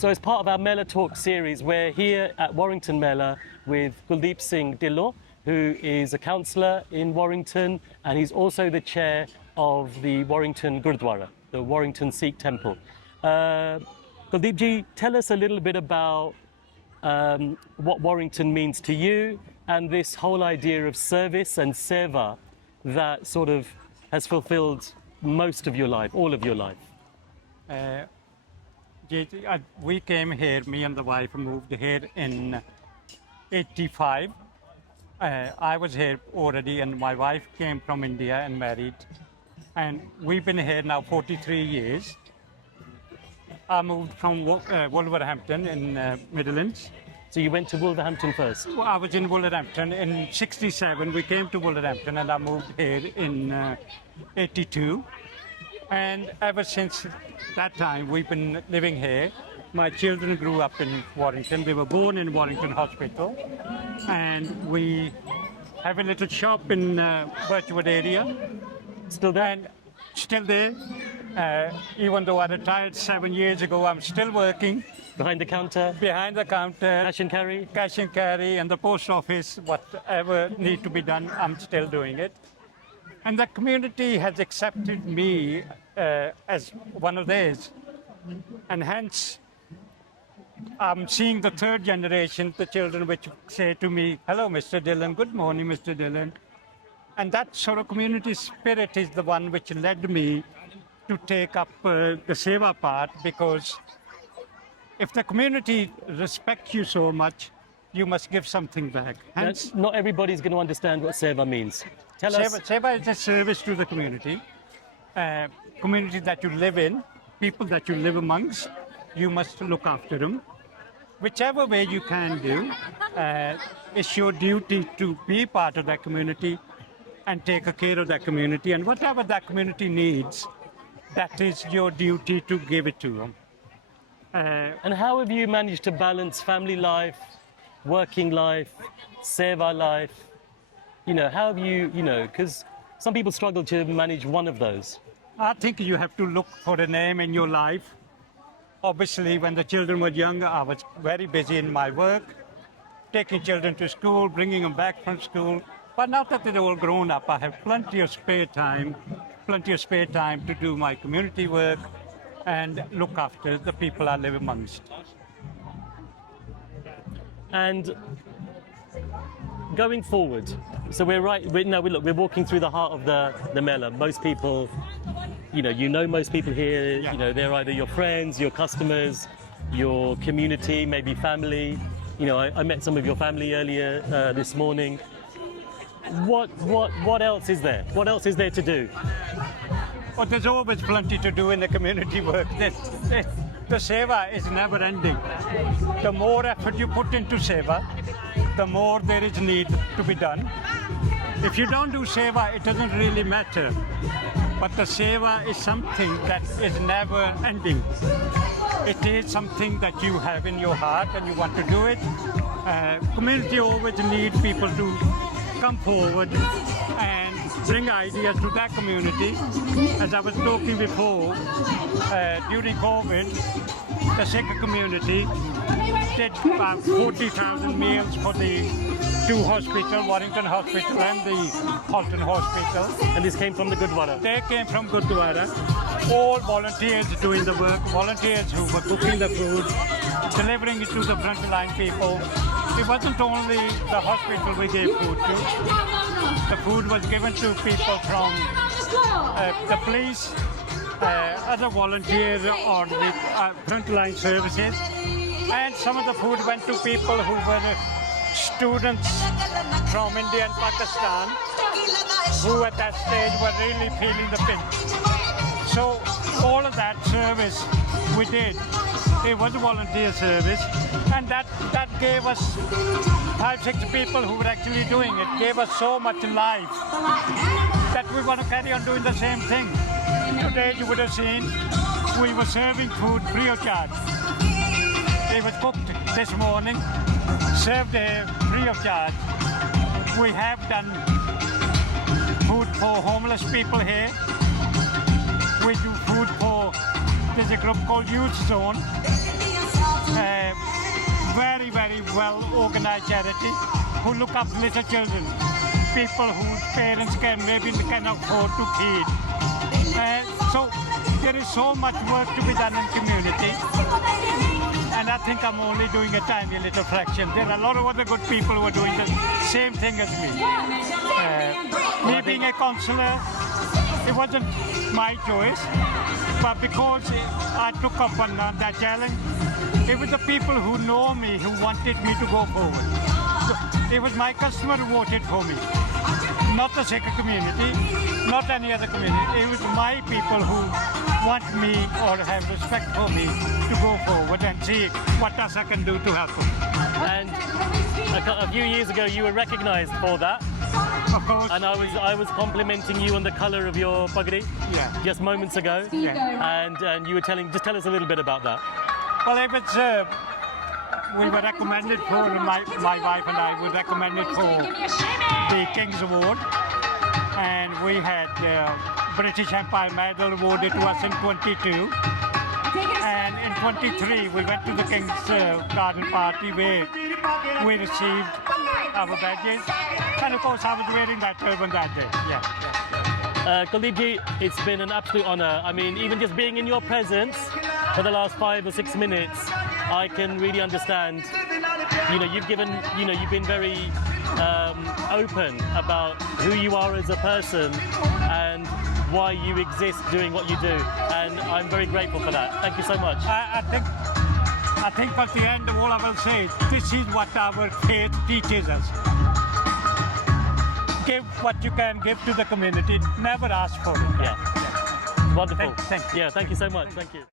So as part of our Mela Talks series, we're here at Warrington Mela with Kuldeep Singh Dhillon, who is a councillor in Warrington, and he's also the chair of the Warrington Gurdwara, the Warrington Sikh Temple. Kuldeep ji, tell us a little bit about what Warrington means to you and this whole idea of service and seva that sort of has fulfilled most of your life, all of your life. We came here, me and the wife moved here in 85. I was here already and my wife came from India and married. And we've been here now 43 years. I moved from Wolverhampton in Midlands. So you went to Wolverhampton first? Well, I was in Wolverhampton in 67. We came to Wolverhampton and I moved here in 82. And ever since that time, we've been living here. My children grew up in Warrington. They were born in Warrington Hospital. And we have a little shop in Birchwood area. Still there? And still there. Even though I retired 7 years ago, I'm still working. Behind the counter? Behind the counter. Cash and carry? Cash and carry and the post office, whatever need to be done, I'm still doing it. And the community has accepted me as one of theirs. And hence, I'm seeing the third generation, the children which say to me, hello, Mr. Dhillon, good morning, Mr. Dhillon. And that sort of community spirit is the one which led me to take up the seva part, because if the community respects you so much, you must give something back. Hence, Not everybody's going to understand what seva means. Tell us. Seva is a service to the community. Community that you live in, people that you live amongst, you must look after them. Whichever way you can do, it's your duty to be part of that community and take care of that community. And whatever that community needs, that is your duty to give it to them. And how have you managed to balance family life, working life, seva life? You know, how have you, because some people struggle to manage one of those. I think you have to look for a name in your life. Obviously, when the children were younger, I was very busy in my work, taking children to school, bringing them back from school. But now that they're all grown up, I have plenty of spare time to do my community work and look after the people I live amongst. And going forward, so we're walking through the heart of the Mela. Most people, you know most people here. Yeah. They're either your friends, your customers, your community, maybe family. I met some of your family earlier this morning. What else is there? What else is there to do? Well, there's always plenty to do in the community work. The seva is never ending. The more effort you put into seva, the more there is need to be done. If you don't do seva, it doesn't really matter. But the seva is something that is never ending. It is something that you have in your heart and you want to do it. Community always needs people to come forward and bring ideas to that community. As I was talking before, during COVID, the Sikh community did about 40,000 meals for the two hospitals, Warrington Hospital and the Halton Hospital. And this came from the Gurdwara? They came from Gurdwara. All volunteers doing the work, volunteers who were cooking the food, delivering it to the frontline people. It wasn't only the hospital we gave food to. The food was given to people from the police, other volunteers on the frontline services. And some of the food went to people who were students from India and Pakistan, who at that stage were really feeling the pinch. So all of that service we did. It was a volunteer service, and that gave us 5-6 people who were actually doing it, gave us so much life that we want to carry on doing the same thing. Today you would have seen we were serving food free of charge. It was cooked this morning, served here free of charge. We have done food for homeless people here. We do food for, there's a group called Youth Zone. Very, very well organized charity who look up little children, people whose parents maybe can afford to feed. So there is so much work to be done in community, and I think I'm only doing a tiny little fraction. There are a lot of other good people who are doing the same thing as me. Me being a counsellor, it wasn't my choice, but because I took up on that challenge, it was the people who know me who wanted me to go forward. So it was my customer who voted for me, not the Sikh community, not any other community. It was my people who want me or have respect for me to go forward and see what else I can do to help them. And a few years ago, you were recognised for that. Of course. And I was complimenting you on the colour of your pagdi just moments ago. Yeah. And you were just tell us a little bit about that. Well, if it's, we were recommended for, my wife and I were recommended for the King's Award. And we had British Empire Medal awarded to us in 22. And in 23, we went to the King's Garden Party where we received our badges. And of course, I was wearing that turban that day. Yeah. Kuldeep ji, it's been an absolute honour. I mean, even just being in your presence for the last 5 or 6 minutes, I can really understand. You've been very open about who you are as a person and why you exist doing what you do. And I'm very grateful for that. Thank you so much. I think at the end, all I will say is this is what our faith teaches us. Give what you can give to the community. Never ask for it. Yeah. Wonderful. Thank you. Yeah, thank you so much. Thank you.